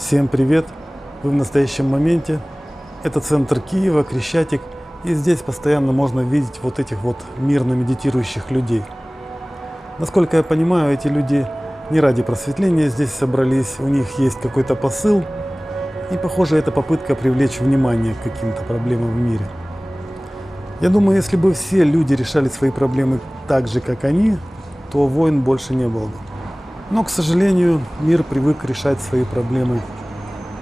Всем привет! Вы в настоящем моменте. Это центр Киева, Крещатик. И здесь постоянно можно видеть вот этих вот мирно медитирующих людей. Насколько я понимаю, эти люди не ради просветления здесь собрались. У них есть какой-то посыл. И похоже, это попытка привлечь внимание к каким-то проблемам в мире. Я думаю, если бы все люди решали свои проблемы так же, как они, то войн больше не было бы. Но, к сожалению, мир привык решать свои проблемы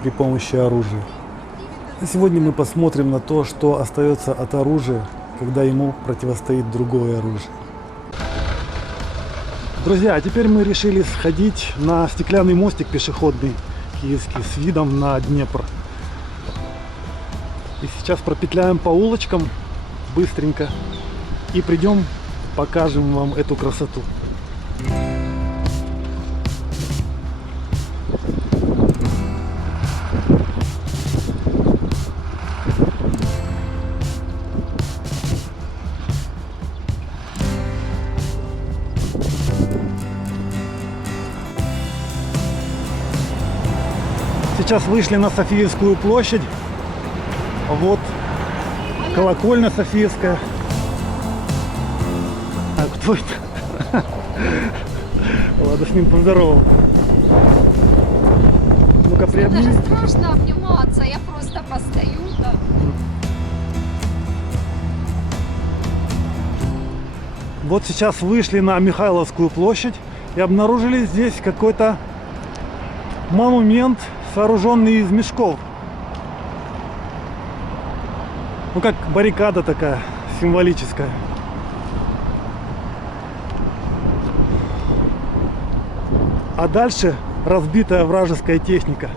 при помощи оружия. И сегодня мы посмотрим на то, что остается от оружия, когда ему противостоит другое оружие. Друзья, а теперь мы решили сходить на стеклянный мостик пешеходный киевский с видом на Днепр. И сейчас пропетляем по улочкам быстренько и придем, покажем вам эту красоту. Сейчас вышли на Софиевскую площадь. Вот колокольня Софиевская. А кто это? Ладно, с ним поздоровал. Ну-ка, приобними. Даже страшно обниматься, я просто постою. Да. Вот сейчас вышли на Михайловскую площадь и обнаружили здесь какой-то монумент, сооруженный из мешков. Ну, как баррикада такая, символическая. А дальше разбитая вражеская техника.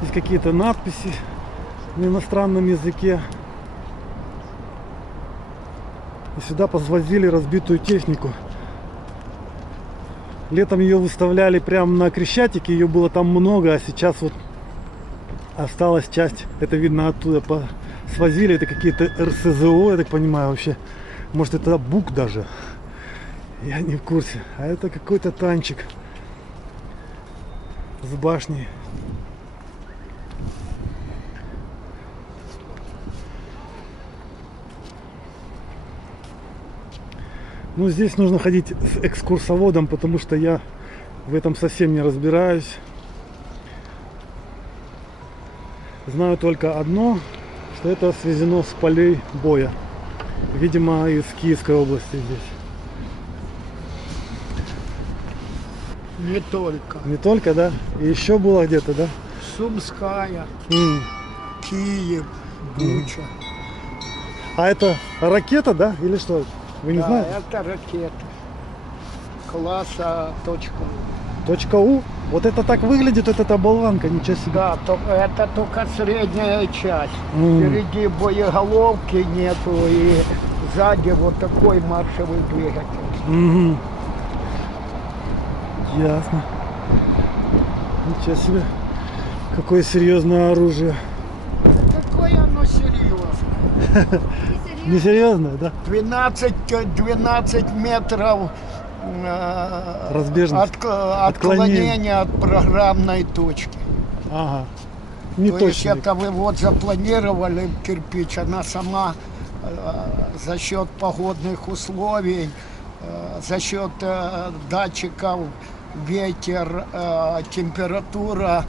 Здесь какие-то надписи на иностранном языке. И сюда позвозили разбитую технику. Летом ее выставляли прямо на Крещатике, ее было там много, а сейчас вот осталась часть, это видно оттуда, свозили, это какие-то РСЗО, я так понимаю, вообще, может это БУК даже, я не в курсе, а это какой-то танчик с башней. Ну, здесь нужно ходить с экскурсоводом, потому что я в этом совсем не разбираюсь. Знаю только одно, что это связано с полей боя. Видимо, из Киевской области здесь. Не только. Не только, да? И еще было где-то, да? Сумская, Киев, Буча. А это ракета, да? Или что? Вы не Да, знаете? это ракета класса .У. .У? Вот это так выглядит, вот эта болванка, ничего себе. Да, это только средняя часть. Впереди боеголовки нету и сзади вот такой маршевый двигатель. Ясно. Ничего себе. Какое серьезное оружие. Какое оно серьезное. Несерьезное, да? 12 метров Разбежность. отклонения от программной точки. Ага. Не То есть точно. это вы вот запланировали кирпич, она сама за счет погодных условий, за счет датчиков, ветер, температура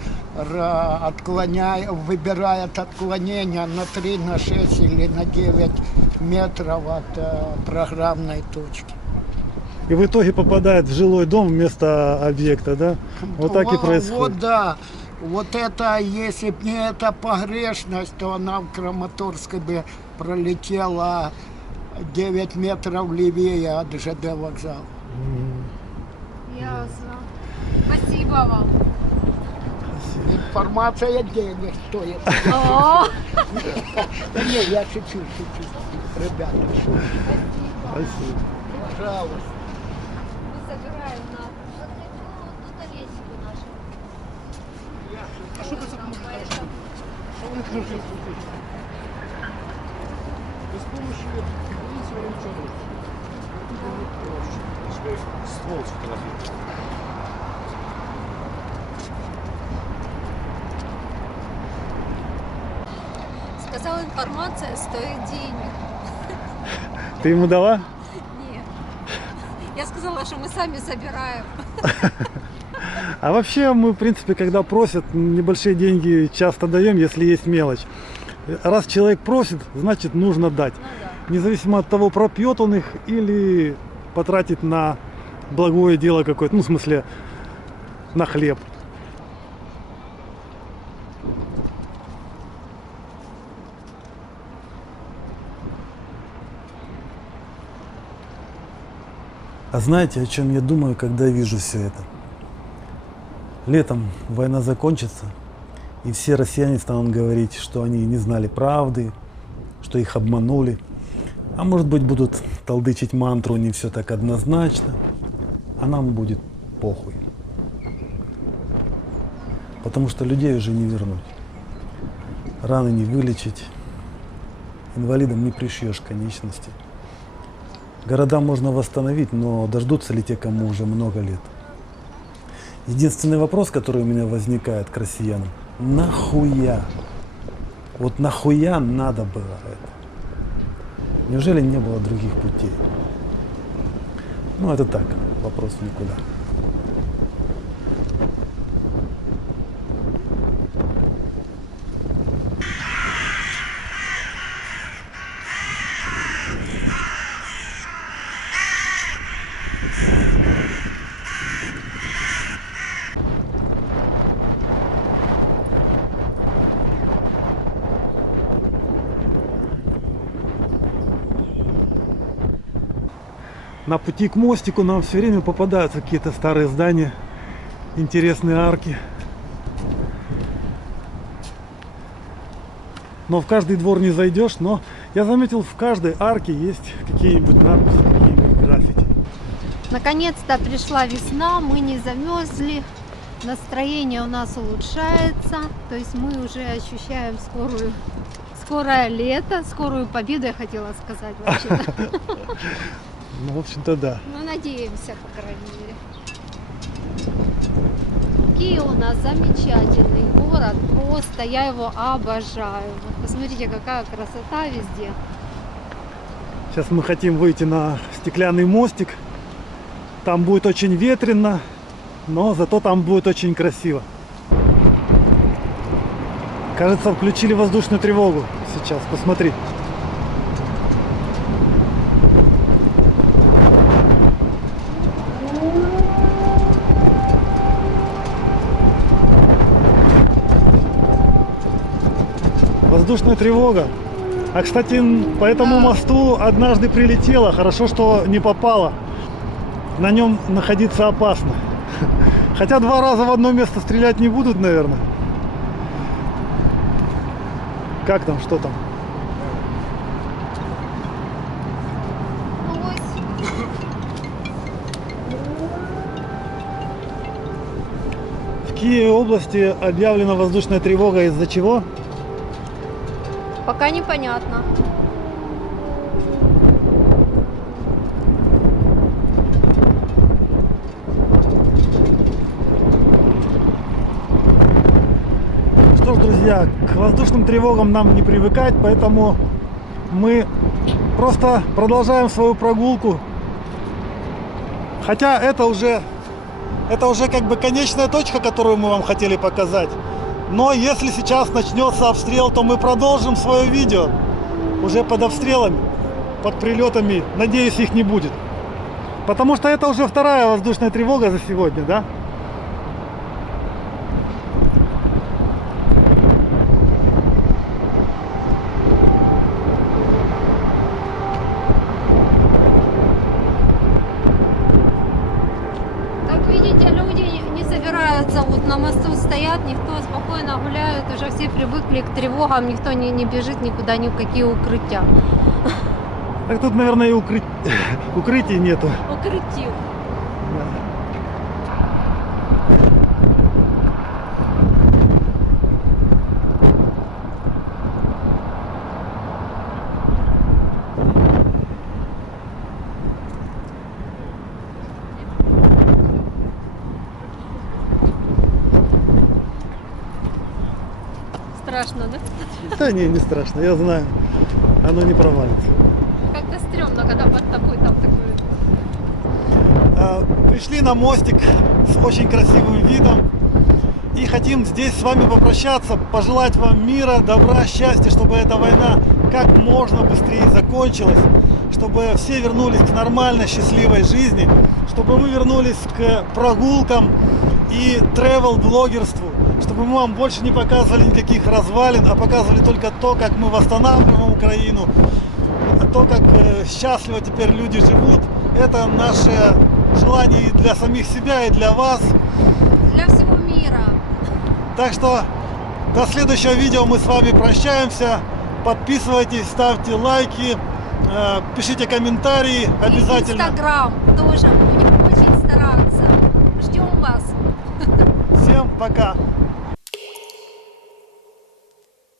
выбирает отклонение на 3, на 6 или на 9 метров от программной точки. И в итоге попадает в жилой дом вместо объекта, да? Вот так и происходит. Вот да. Вот это, если бы не эта погрешность, то она в Краматорске бы пролетела 9 метров левее от ЖД вокзала. Ясно. Спасибо вам. Информация денег стоит. О, Да не, я шучу. Ребята, шучу. Спасибо. Пожалуйста. мы собираем на А що це кому кажуть? Що вони кажуть? Без помощи полиции вони нічого не роблять. Ствол сфотографировать. сказал, информация стоит денег. Ты ему дала? Нет. Я сказала, что мы сами собираем. А вообще мы, в принципе, когда просят, небольшие деньги часто даем, если есть мелочь. Раз человек просит, значит нужно дать. Ну да. Независимо от того, пропьет он их или потратит на благое дело какое-то, ну, в смысле, на хлеб. А знаете, о чем я думаю, когда вижу все это? Летом война закончится, и все россияне станут говорить, что они не знали правды, что их обманули. А может быть, будут толдычить мантру «не все так однозначно», а нам будет похуй. Потому что людей уже не вернуть. Раны не вылечить, инвалидам не пришьешь конечности. Города можно восстановить, но дождутся ли те, кому уже много лет? Единственный вопрос, который у меня возникает к россиянам: нахуя? Вот нахуя надо было это? Неужели не было других путей? Ну, это так, вопрос никуда. На пути к мостику нам все время попадаются какие-то старые здания, интересные арки. Но в каждый двор не зайдешь, но я заметил, в каждой арке есть какие-нибудь надписи, какие-нибудь граффити. Наконец-то пришла весна, мы не замерзли, настроение у нас улучшается, то есть мы уже ощущаем скорое лето, скорую победу, я хотела сказать вообще-то. Ну, в общем-то, да. Ну, надеемся, по крайней мере. Киев у нас замечательный город, просто я его обожаю. Вот посмотрите, какая красота везде. Сейчас мы хотим выйти на стеклянный мостик. Там будет очень ветрено, но зато там будет очень красиво. Кажется, включили воздушную тревогу сейчас. Посмотри. Воздушная тревога. А, кстати, по этому мосту однажды прилетела. Хорошо, что не попала. На нем находиться опасно. Хотя 2 раза в одно место стрелять не будут, наверное. Как там, что там? В Киеве области объявлена воздушная тревога из-за чего? Пока непонятно. Что ж, друзья, к воздушным тревогам нам не привыкать, поэтому мы просто продолжаем свою прогулку. Хотя это уже как бы конечная точка, которую мы вам хотели показать. Но если сейчас начнется обстрел, то мы продолжим свое видео уже под обстрелами, под прилетами. Надеюсь, их не будет. Потому что это уже 2-я воздушная тревога за сегодня, да? Как видите, люди не собираются вот на мосту стоят, никто спокойно гуляет, уже все привыкли к тревогам, никто не бежит никуда, ни в какие укрытия. Так тут, наверное, и укрытий нету. Укрытие. страшно, да? Да не страшно, я знаю. Оно не провалится. Как-то стрёмно, когда под тобой там такое. Пришли на мостик с очень красивым видом. И хотим здесь с вами попрощаться, пожелать вам мира, добра, счастья, чтобы эта война как можно быстрее закончилась, чтобы все вернулись к нормальной, счастливой жизни, чтобы мы вернулись к прогулкам и тревел-блогерству, чтобы мы вам больше не показывали никаких развалин, а показывали только то, как мы восстанавливаем Украину, то, как счастливо теперь люди живут. Это наше желание и для самих себя, и для вас. Для всего мира. Так что до следующего видео мы с вами прощаемся. Подписывайтесь, ставьте лайки, пишите комментарии обязательно. Инстаграм тоже будем очень стараться. Ждем вас. Всем пока!